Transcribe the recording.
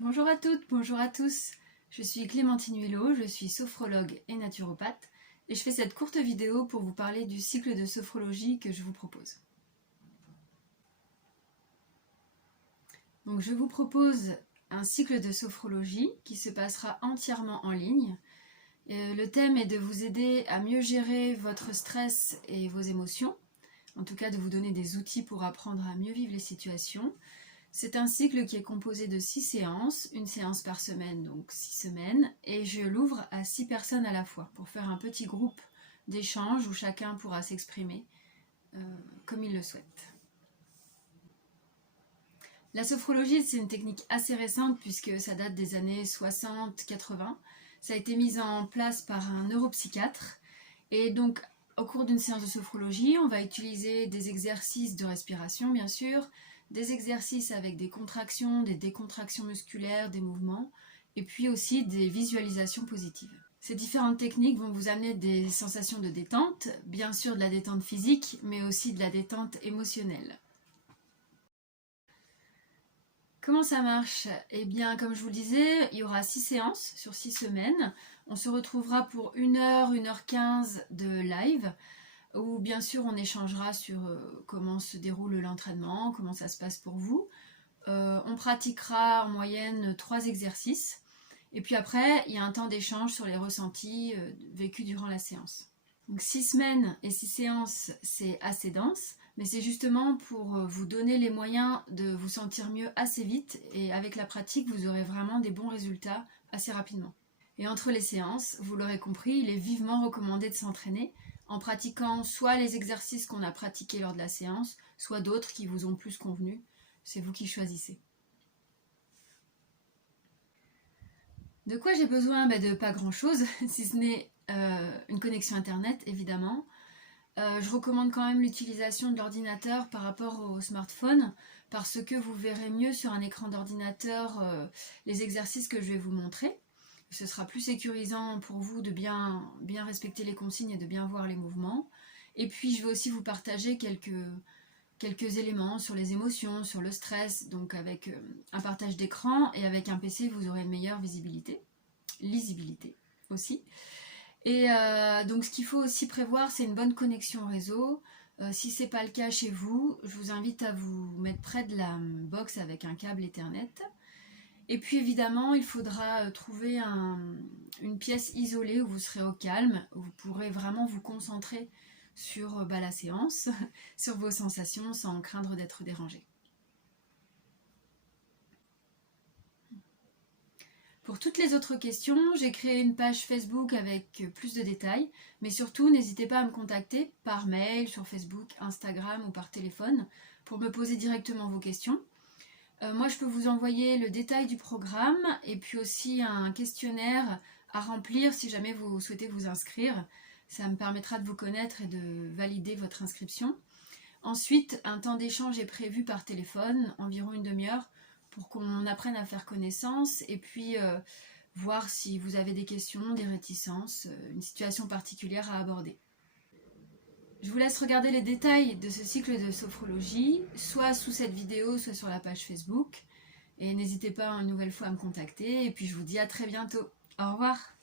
Bonjour à toutes, bonjour à tous. Je suis Clémentine Huilot, je suis sophrologue et naturopathe et je fais cette courte vidéo pour vous parler du cycle de sophrologie que je vous propose. Donc je vous propose un cycle de sophrologie qui se passera entièrement en ligne. Le thème est de vous aider à mieux gérer votre stress et vos émotions, en tout cas de vous donner des outils pour apprendre à mieux vivre les situations. C'est un cycle qui est composé de 6 séances, une séance par semaine, donc 6 semaines, et je l'ouvre à 6 personnes à la fois pour faire un petit groupe d'échange où chacun pourra s'exprimer comme il le souhaite. La sophrologie, c'est une technique assez récente puisque ça date des années 60-80. Ça a été mis en place par un neuropsychiatre et donc au cours d'une séance de sophrologie, on va utiliser des exercices de respiration bien sûr, des exercices avec des contractions, des décontractions musculaires, des mouvements, et puis aussi des visualisations positives. Ces différentes techniques vont vous amener des sensations de détente, bien sûr de la détente physique, mais aussi de la détente émotionnelle. Comment ça marche? Eh bien, comme je vous le disais, il y aura 6 séances sur 6 semaines. On se retrouvera pour 1 heure, 1h15 de live, où bien sûr on échangera sur comment se déroule l'entraînement, comment ça se passe pour vous. On pratiquera en moyenne 3 exercices. Et puis après, il y a un temps d'échange sur les ressentis vécus durant la séance. Donc 6 semaines et 6 séances, c'est assez dense, mais c'est justement pour vous donner les moyens de vous sentir mieux assez vite, et avec la pratique, vous aurez vraiment des bons résultats assez rapidement. Et entre les séances, vous l'aurez compris, il est vivement recommandé de s'entraîner en pratiquant soit les exercices qu'on a pratiqués lors de la séance, soit d'autres qui vous ont plus convenu. C'est vous qui choisissez. De quoi j'ai besoin? De pas grand chose, si ce n'est une connexion internet évidemment. Je recommande quand même l'utilisation de l'ordinateur par rapport au smartphone parce que vous verrez mieux sur un écran d'ordinateur les exercices que je vais vous montrer. Ce sera plus sécurisant pour vous de bien respecter les consignes et de bien voir les mouvements. Et puis je vais aussi vous partager quelques éléments sur les émotions, sur le stress, donc avec un partage d'écran, et avec un PC vous aurez une meilleure visibilité, lisibilité aussi. Et donc ce qu'il faut aussi prévoir, c'est une bonne connexion au réseau. Si ce n'est pas le cas chez vous, je vous invite à vous mettre près de la box avec un câble Ethernet. Et puis évidemment, il faudra trouver une pièce isolée où vous serez au calme, où vous pourrez vraiment vous concentrer sur la séance, sur vos sensations sans craindre d'être dérangé. Pour toutes les autres questions, j'ai créé une page Facebook avec plus de détails, mais surtout n'hésitez pas à me contacter par mail, sur Facebook, Instagram ou par téléphone pour me poser directement vos questions. Moi je peux vous envoyer le détail du programme et puis aussi un questionnaire à remplir si jamais vous souhaitez vous inscrire. Ça me permettra de vous connaître et de valider votre inscription. Ensuite, un temps d'échange est prévu par téléphone, environ une demi-heure, pour qu'on apprenne à faire connaissance et puis voir si vous avez des questions, des réticences, une situation particulière à aborder. Je vous laisse regarder les détails de ce cycle de sophrologie, soit sous cette vidéo, soit sur la page Facebook. Et n'hésitez pas une nouvelle fois à me contacter. Et puis je vous dis à très bientôt. Au revoir.